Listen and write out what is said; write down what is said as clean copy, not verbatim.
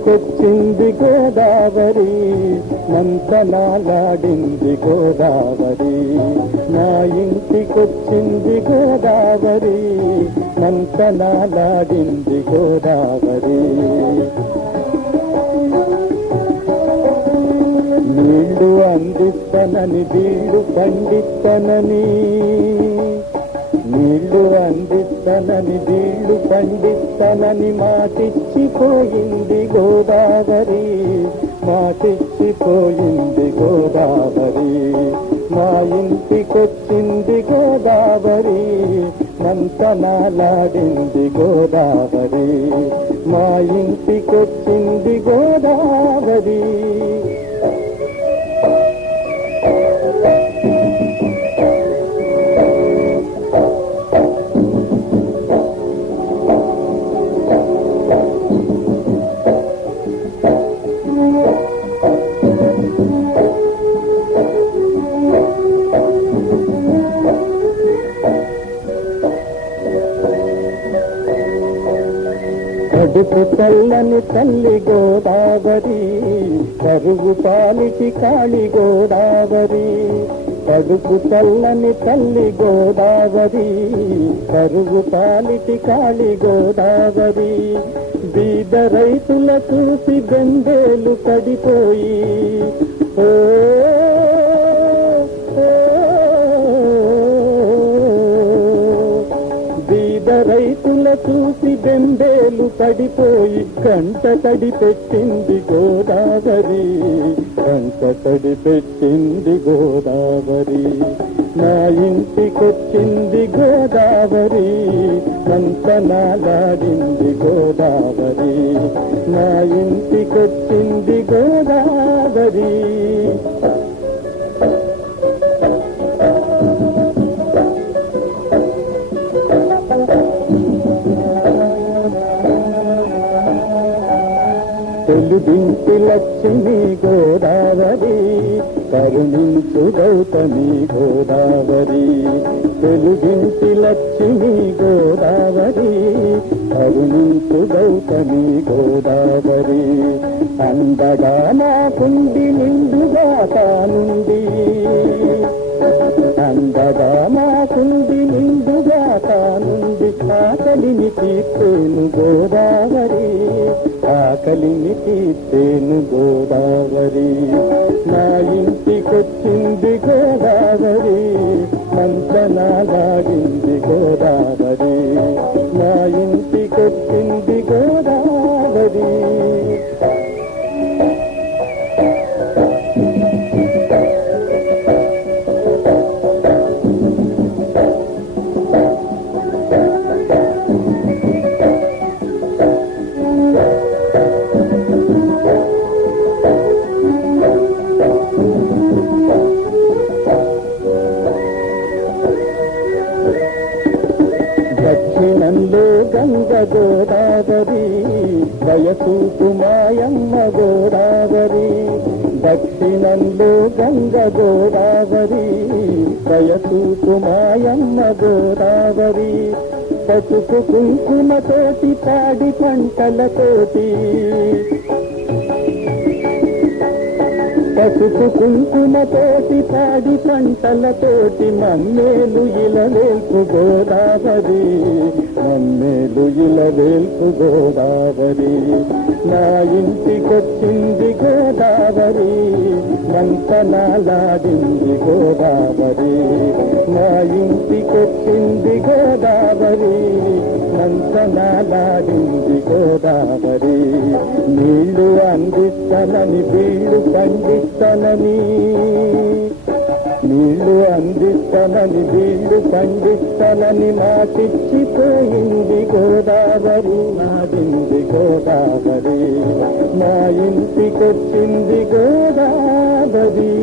ఇంటికొచ్చింది గోదావరి, మంతనాలాడింది గోదావరి. నా ఇంటికొచ్చింది గోదావరి, మంతనాలాడింది గోదావరి. నీళ్లు అందిస్తానని బీళ్లు పండిస్తానని, నీళ్లు అందిస్తానని బీళ్లు పండిస్తానని మాటిచ్చిపోయింది గోదావరి, మాటిచ్చిపోయింది గోదావరి. మా ఇంటికొచ్చింది గోదావరి, మంతనాలాడింది గోదావరి. మా ఇంటికొచ్చింది గోదావరి. కడుపు చల్లని తల్లి గోదావరి, కరువు పాలిటి కాళి గోదావరి. కడుపు చల్లని తల్లి గోదావరి, కరువు పాలిటి కాళి గోదావరి. బీద రైతుల చూసి బెందేలు పడిపోయి, ఓ రైతుల చూసి బెంబేలు పడిపోయి కంట తడి పెట్టింది గోదావరి, కంట తడి పెట్టింది గోదావరి. నా ఇంటికొచ్చింది గోదావరి, మంతనాలాడింది గోదావరి. నా ఇంటికొచ్చింది గోదావరి. తెలుగింటి లక్ష్మి గోదావరి, కరుణించు గౌతమి గోదావరి. తెలుగింటి లక్ష్మి గోదావరి, కరుణించు గౌతమి గోదావరి. అందగా నాకుండి నిండుగా తానుండి, అందగా నాకుండి నిండుగా తానుండి ఆకలిని తీర్చేను గోదావరి, ఆకలిని తీర్చేను గోదావరి. నా ఇంటికొచ్చింది గోదావరి, మంతనాలాడింది గోదావరి. నా ఇంటికొచ్చింది గోదావరి. దక్షిణంలో గంగ గోదావరి, వయసూపు మాయమ్మ గోదావరి. దక్షిణంలో గంగ గోదావరి, వయసూపు మాయమ్మ గోదావరి. పసుపు కుంకుమతోటి పాడి పంటలతోటి, పసుపు కుంకుమతోటి పాడి పంటలతోటి మమ్మేలు ఇలవేల్పు గోదావరి, మమ్మేలు ఇలవేల్పు గోదావరి. నా ఇంటికొచ్చింది గోదావరి, మంతనాలాడింది గోదావరి. నా ఇంటికొచ్చింది గోదావరి, మంతనాలాడింది గోదావరి. నీళ్లు అందిస్తానని బీళ్లు పండిస్తానని, నీళ్లు అందిస్తానని బీళ్లు పండిస్తానని మాటిచ్చిపోయింది గోదావరి, నాడింది గోదావరి. నా ఇంటికొచ్చింది గోదావరి.